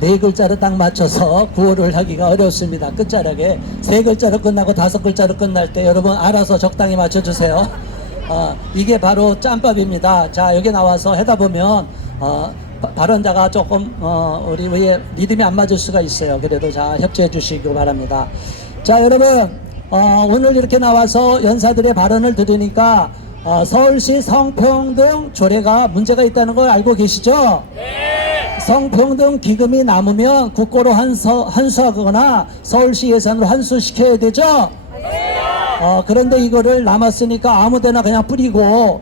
네 글자로 딱 맞춰서 구호를 하기가 어렵습니다. 끝자락에 세 글자로 끝나고 다섯 글자로 끝날 때 여러분 알아서 적당히 맞춰주세요. 이게 바로 짬밥입니다. 자, 여기 나와서 하다 보면 발언자가 조금 우리 위에 리듬이 안 맞을 수가 있어요. 그래도 자, 협조해 주시기 바랍니다. 자, 여러분 오늘 이렇게 나와서 연사들의 발언을 들으니까 서울시 성평등 조례가 문제가 있다는 걸 알고 계시죠? 네. 성평등 기금이 남으면 국고로 환수하거나 서울시 예산으로 환수시켜야 되죠? 네. 그런데 이거를 남았으니까 아무데나 그냥 뿌리고,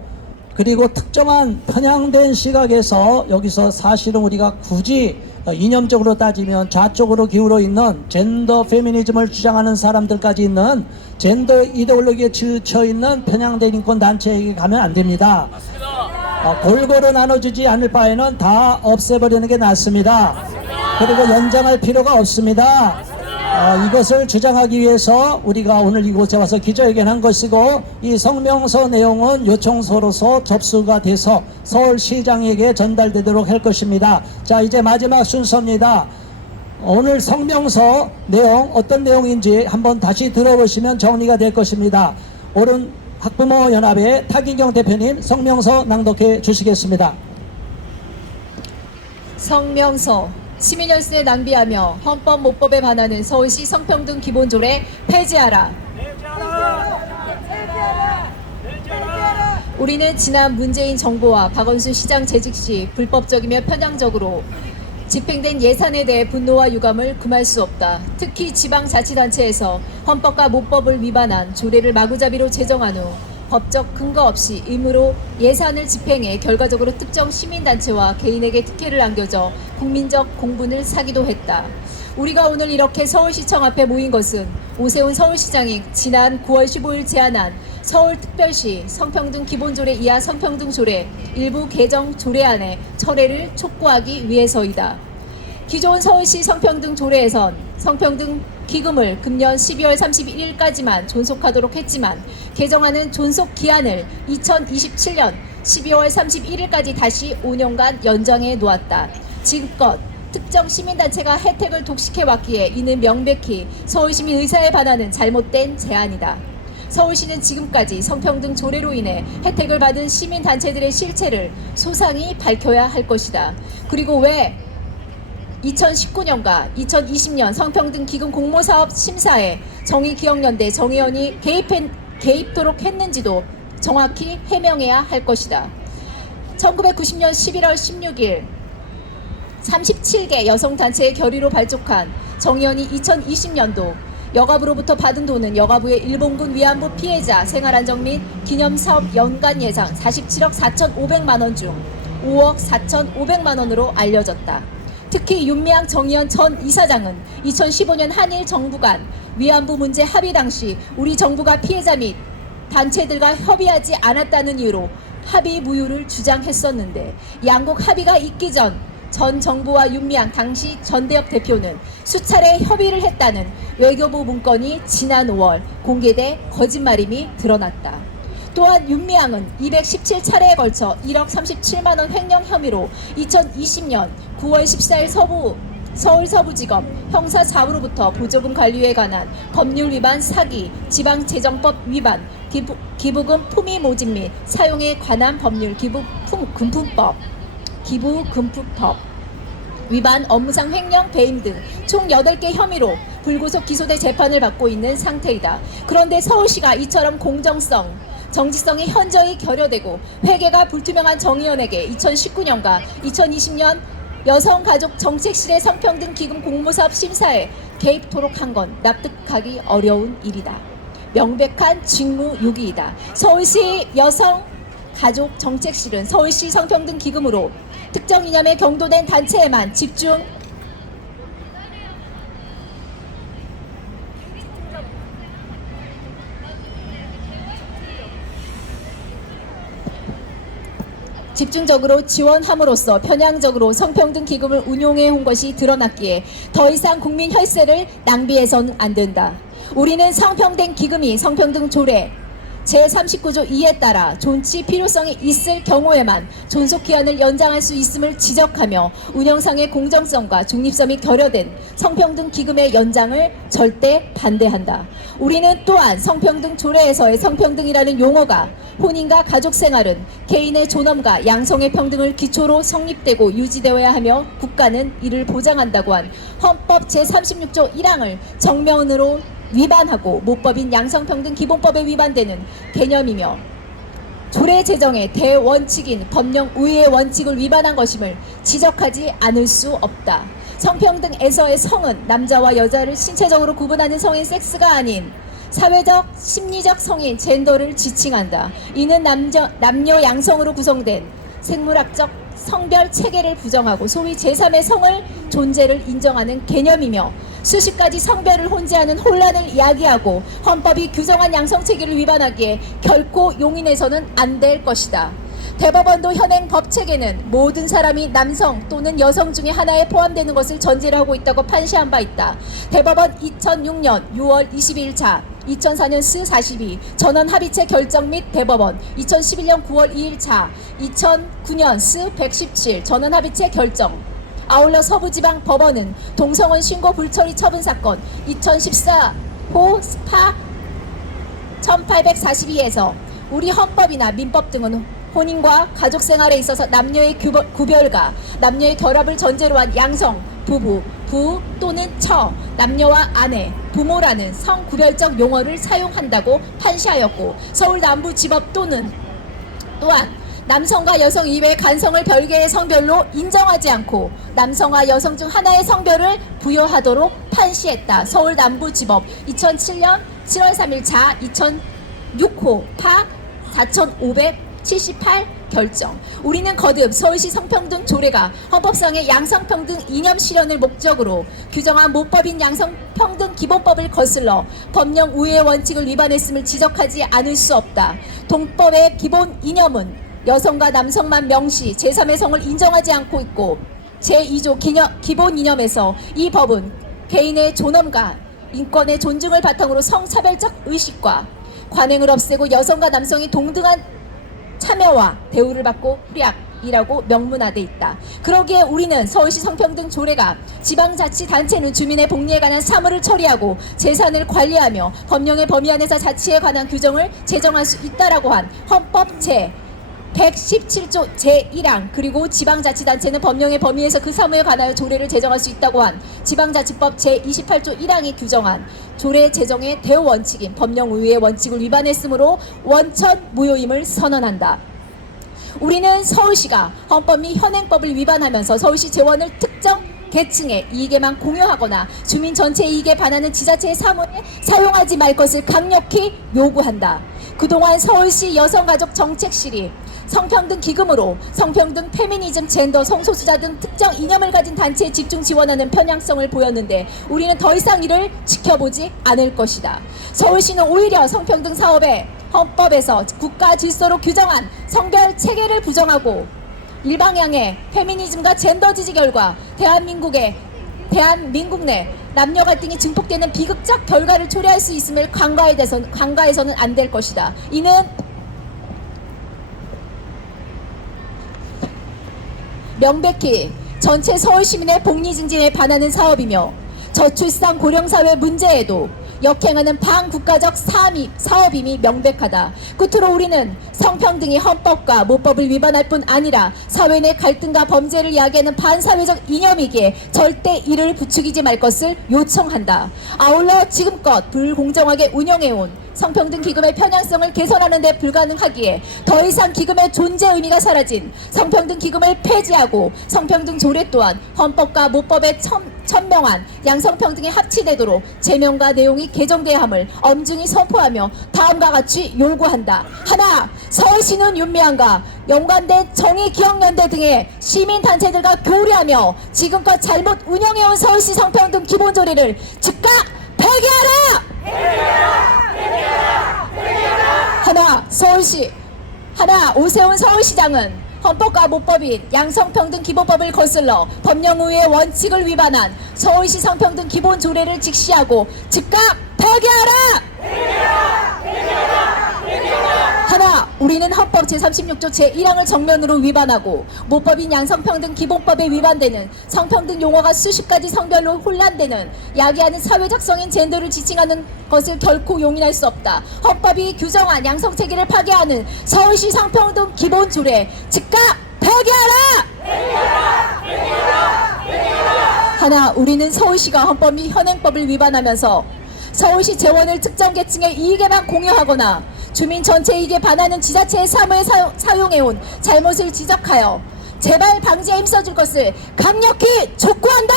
그리고 특정한 편향된 시각에서 여기서 사실은 우리가 굳이 이념적으로 따지면 좌쪽으로 기울어 있는 젠더 페미니즘을 주장하는 사람들까지 있는 젠더 이데올로기에 지쳐 있는 편향된 인권 단체에게 가면 안 됩니다. 골고루 나눠주지 않을 바에는 다 없애버리는 게 낫습니다. 그리고 연장할 필요가 없습니다. 이것을 주장하기 위해서 우리가 오늘 이곳에 와서 기자회견한 것이고, 이 성명서 내용은 요청서로서 접수가 돼서 서울시장에게 전달되도록 할 것입니다. 자, 이제 마지막 순서입니다. 오늘 성명서 내용 어떤 내용인지 한번 다시 들어보시면 정리가 될 것입니다. 오른 학부모 연합의 타기경 대표님 성명서 낭독해 주시겠습니다. 성명서. 시민혈세 낭비하며 헌법 모법에 반하는 서울시 성평등 기본조례 폐지하라. 우리는 지난 문재인 정부와 박원순 시장 재직 시 불법적이며 편향적으로 집행된 예산에 대해 분노와 유감을 금할 수 없다. 특히 지방자치단체에서 헌법과 모법을 위반한 조례를 마구잡이로 제정한 후 법적 근거 없이 의무로 예산을 집행해 결과적으로 특정 시민단체와 개인에게 특혜를 안겨줘 국민적 공분을 사기도 했다. 우리가 오늘 이렇게 서울시청 앞에 모인 것은 오세훈 서울시장이 지난 9월 15일 제안한 서울특별시 성평등 기본조례 이하 성평등조례 일부 개정 조례안의 철회를 촉구하기 위해서이다. 기존 서울시 성평등조례에선 성평등 기금을 금년 12월 31일까지만 존속하도록 했지만 개정안은 존속 기한을 2027년 12월 31일까지 다시 5년간 연장해 놓았다. 지금껏 특정 시민단체가 혜택을 독식해왔기에 이는 명백히 서울시민 의사에 반하는 잘못된 제안이다. 서울시는 지금까지 성평등 조례로 인해 혜택을 받은 시민단체들의 실체를 소상히 밝혀야 할 것이다. 그리고 왜 2019년과 2020년 성평등 기금 공모사업 심사에 정의기억연대 정의원이 개입토록 했는지도 정확히 해명해야 할 것이다. 1990년 11월 16일 37개 여성단체의 결의로 발족한 정의원이 2020년도 여가부로부터 받은 돈은 여가부의 일본군 위안부 피해자 생활안정 및 기념사업 연간 예상 47억 4,500만 원 중 5억 4,500만 원으로 알려졌다. 특히 윤미향 정의연 전 이사장은 2015년 한일 정부 간 위안부 문제 합의 당시 우리 정부가 피해자 및 단체들과 협의하지 않았다는 이유로 합의 무효를 주장했었는데, 양국 합의가 있기 전 정부와 윤미향 당시 전대협 대표는 수차례 협의를 했다는 외교부 문건이 지난 5월 공개돼 거짓말임이 드러났다. 또한 윤미향은 217차례에 걸쳐 1억 37만 원 횡령 혐의로 2020년 9월 14일 서울 서부지검 형사 4부로부터 보조금 관리에 관한 법률 위반 사기, 지방재정법 위반, 기부금 품위 모집 및 사용에 관한 법률 기부금품법 위반, 업무상 횡령, 배임 등 총 8개 혐의로 불구속 기소돼 재판을 받고 있는 상태이다. 그런데 서울시가 이처럼 공정성, 정치성이 현저히 결여되고 회계가 불투명한 정의원에게 2019년과 2020년 여성가족정책실의 성평등 기금 공모사업 심사에 개입토록 한 건 납득하기 어려운 일이다. 명백한 직무유기이다. 서울시 여성가족정책실은 서울시 성평등 기금으로 특정 이념에 경도된 단체에만 집중적으로 지원함으로써 편향적으로 성평등 기금을 운용해 온 것이 드러났기에 더 이상 국민 혈세를 낭비해서는 안 된다. 우리는 성평등 기금이 성평등 조례 제39조 2에 따라 존치 필요성이 있을 경우에만 존속기한을 연장할 수 있음을 지적하며 운영상의 공정성과 중립성이 결여된 성평등 기금의 연장을 절대 반대한다. 우리는 또한 성평등 조례에서의 성평등이라는 용어가 혼인과 가족 생활은 개인의 존엄과 양성의 평등을 기초로 성립되고 유지되어야 하며 국가는 이를 보장한다고 한 헌법 제36조 1항을 정면으로 위반하고 모법인 양성평등 기본법에 위반되는 개념이며 조례 제정의 대원칙인 법령 우위의 원칙을 위반한 것임을 지적하지 않을 수 없다. 성평등에서의 성은 남자와 여자를 신체적으로 구분하는 성인 섹스가 아닌 사회적, 심리적 성인 젠더를 지칭한다. 이는 남녀 양성으로 구성된 생물학적 성별 체계를 부정하고 소위 제3의 성을 존재를 인정하는 개념이며 수십 가지 성별을 혼재하는 혼란을 이야기하고 헌법이 규정한 양성체계를 위반하기에 결코 용인해서는 안 될 것이다. 대법원도 현행 법체계는 모든 사람이 남성 또는 여성 중에 하나에 포함되는 것을 전제로 하고 있다고 판시한 바 있다. 대법원 2006년 6월 22일자 2004년 스 42 전원 합의체 결정 및 대법원 2011년 9월 2일자 2009년 스 117 전원 합의체 결정. 아울러 서부지방 법원은 동성혼 신고 불처리 처분 사건 2014호 스파 1842에서 우리 헌법이나 민법 등은 혼인과 가족생활에 있어서 남녀의 구별과 남녀의 결합을 전제로 한 양성, 부부, 부 또는 처, 남녀와 아내, 부모라는 성구별적 용어를 사용한다고 판시하였고 서울 남부지법 또한 남성과 여성 이외의 간성을 별개의 성별로 인정하지 않고 남성과 여성 중 하나의 성별을 부여하도록 판시했다. 서울 남부지법 2007년 7월 3일 자 2006호 파 4578 결정. 우리는 거듭 서울시 성평등 조례가 헌법상의 양성평등 이념 실현을 목적으로 규정한 모법인 양성평등 기본법을 거슬러 법령 우위의 원칙을 위반했음을 지적하지 않을 수 없다. 동법의 기본 이념은 여성과 남성만 명시 제3의 성을 인정하지 않고 있고 제2조 기본 이념에서 이 법은 개인의 존엄과 인권의 존중을 바탕으로 성차별적 의식과 관행을 없애고 여성과 남성이 동등한 참여와 대우를 받고 후약이라고 명문화돼 있다. 그러기에 우리는 서울시 성평등 조례가 지방자치단체는 주민의 복리에 관한 사무를 처리하고 재산을 관리하며 법령의 범위 안에서 자치에 관한 규정을 제정할 수 있다라고 한 헌법 제 117조 제1항 그리고 지방자치단체는 법령의 범위에서 그 사무에 관하여 조례를 제정할 수 있다고 한 지방자치법 제28조 1항이 규정한 조례 제정의 대원칙인 법령 우위의 원칙을 위반했으므로 원천 무효임을 선언한다. 우리는 서울시가 헌법 및 현행법을 위반하면서 서울시 재원을 특정 계층의 이익에만 공유하거나 주민 전체 이익에 반하는 지자체의 사무에 사용하지 말 것을 강력히 요구한다. 그동안 서울시 여성가족정책실이 성평등 기금으로 성평등, 페미니즘, 젠더, 성소수자 등 특정 이념을 가진 단체에 집중 지원하는 편향성을 보였는데 우리는 더 이상 이를 지켜보지 않을 것이다. 서울시는 오히려 성평등 사업에 헌법에서 국가 질서로 규정한 성별 체계를 부정하고 일방향의 페미니즘과 젠더 지지 결과 대한민국 내 남녀 갈등이 증폭되는 비극적 결과를 초래할 수 있음을 간과해서는 안 될 것이다. 이는 명백히 전체 서울 시민의 복리 증진에 반하는 사업이며 저출산 고령사회 문제에도 역행하는 반국가적 사업임이 명백하다. 끝으로 우리는 성평등이 헌법과 모법을 위반할 뿐 아니라 사회 내 갈등과 범죄를 야기하는 반사회적 이념이기에 절대 이를 부추기지 말 것을 요청한다. 아울러 지금껏 불공정하게 운영해온 성평등 기금의 편향성을 개선하는 데 불가능하기에 더 이상 기금의 존재 의미가 사라진 성평등 기금을 폐지하고 성평등 조례 또한 헌법과 모법에 천명한 양성평등에 합치되도록 제명과 내용이 개정돼야 함을 엄중히 선포하며 다음과 같이 요구한다. 하나, 서울시는 윤미향과 연관된 정의기억연대 등의 시민단체들과 교류하며 지금껏 잘못 운영해온 서울시 성평등 기본조례를 즉각 폐기하라! 하나, 오세훈 서울시장은 헌법과 모법인 양성평등 기본법을 거슬러 법령 우위의 원칙을 위반한 서울시 성평등 기본조례를 직시하고 즉각 폐기하라! 하나, 우리는 헌법 제36조 제1항을 정면으로 위반하고 모법인 양성평등 기본법에 위반되는 성평등 용어가 수십 가지 성별로 혼란되는 야기하는 사회 작성인 젠더를 지칭하는 것을 결코 용인할 수 없다. 헌법이 규정한 양성체계를 파괴하는 서울시 성평등 기본조례 즉각 폐기하라! 하나, 우리는 서울시가 헌법 및 현행법을 위반하면서 서울시 재원을 특정 계층의 이익에만 공유하거나 주민 전체 이익에 반하는 지자체의 사무에 사용해온 잘못을 지적하여 재발 방지에 힘써줄 것을 강력히 촉구한다!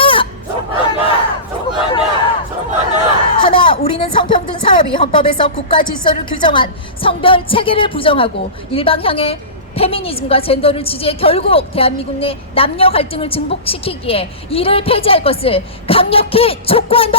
하나, 우리는 성평등 사업이 헌법에서 국가 질서를 규정한 성별 체계를 부정하고 일방향의 페미니즘과 젠더를 지지해 결국 대한민국 내 남녀 갈등을 증폭시키기에 이를 폐지할 것을 강력히 촉구한다!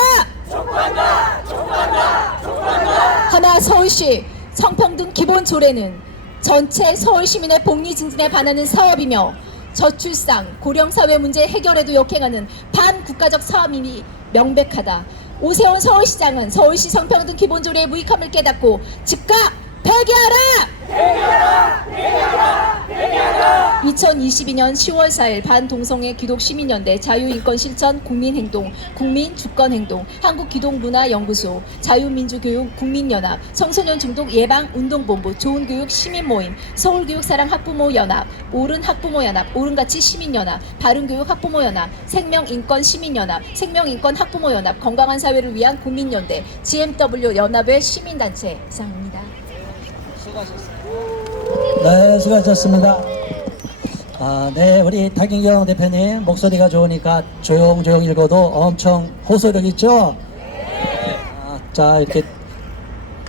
하나, 서울시 성평등 기본조례는 전체 서울 시민의 복리 증진에 반하는 사업이며 저출산, 고령사회 문제 해결에도 역행하는 반국가적 사업임이 명백하다. 오세훈 서울시장은 서울시 성평등 기본조례의 무익함을 깨닫고 즉각 폐기하라! 2022년 10월 4일 반동성애 기독시민연대 자유인권실천 국민행동, 국민주권행동, 한국기독문화연구소, 자유민주교육 국민연합, 청소년 중독 예방운동본부, 좋은교육 시민모임, 서울교육사랑 학부모연합, 옳은학부모연합, 옳은가치 시민연합, 바른교육 학부모연합, 생명인권 시민연합, 생명인권 학부모연합, 건강한 사회를 위한 국민연대, GMW 연합의 시민단체 이상입니다. 네, 수고하셨습니다. 네, 우리 박인경 대표님 목소리가 좋으니까 조용조용 읽어도 엄청 호소력 있죠? 자, 이렇게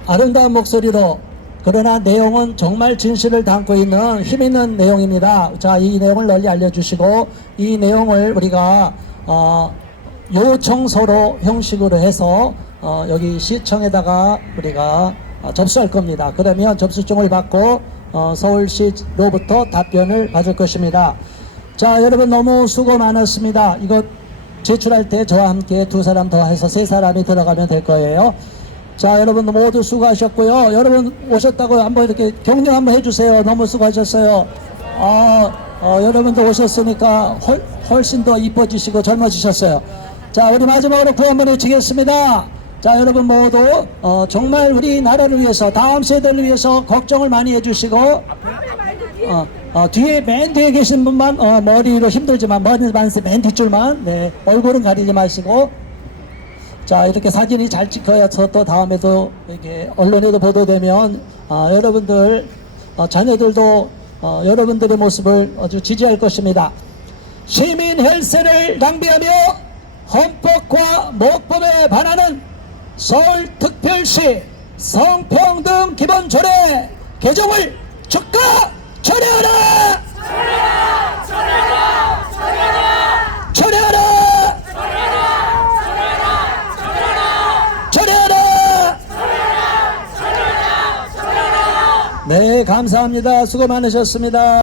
아름다운 목소리로, 그러나 내용은 정말 진실을 담고 있는 힘있는 내용입니다. 자, 이 내용을 널리 알려주시고, 이 내용을 우리가 요청서로 형식으로 해서 여기 시청에다가 우리가 접수할 겁니다. 그러면 접수증을 받고 서울시로부터 답변을 받을 것입니다. 자, 여러분 너무 수고 많았습니다. 이거 제출할 때 저와 함께 두 사람 더 해서 세 사람이 들어가면 될 거예요. 자, 여러분 모두 수고하셨고요. 여러분 오셨다고 한번 이렇게 격려 한번 해주세요. 너무 수고하셨어요. 여러분도 오셨으니까 훨씬 더 이뻐지시고 젊어지셨어요. 자, 우리 마지막으로 구호 한번 외치겠습니다. 자, 여러분 모두 정말 우리나라를 위해서, 다음 세대를 위해서 걱정을 많이 해주시고, 뒤에 맨 뒤에 계신 분만 머리로 힘들지만 머리만 맨 뒷줄만, 네, 얼굴은 가리지 마시고, 자, 이렇게 사진이 잘 찍혀서 또 다음에도 이렇게 언론에도 보도되면 여러분들 자녀들도 여러분들의 모습을 아주 지지할 것입니다. 시민 혈세를 낭비하며 헌법과 모법에 반하는 서울특별시 성평등 기본조례 개정을 즉각 철회하라! 철회하라! 네, 감사합니다. 수고 많으셨습니다.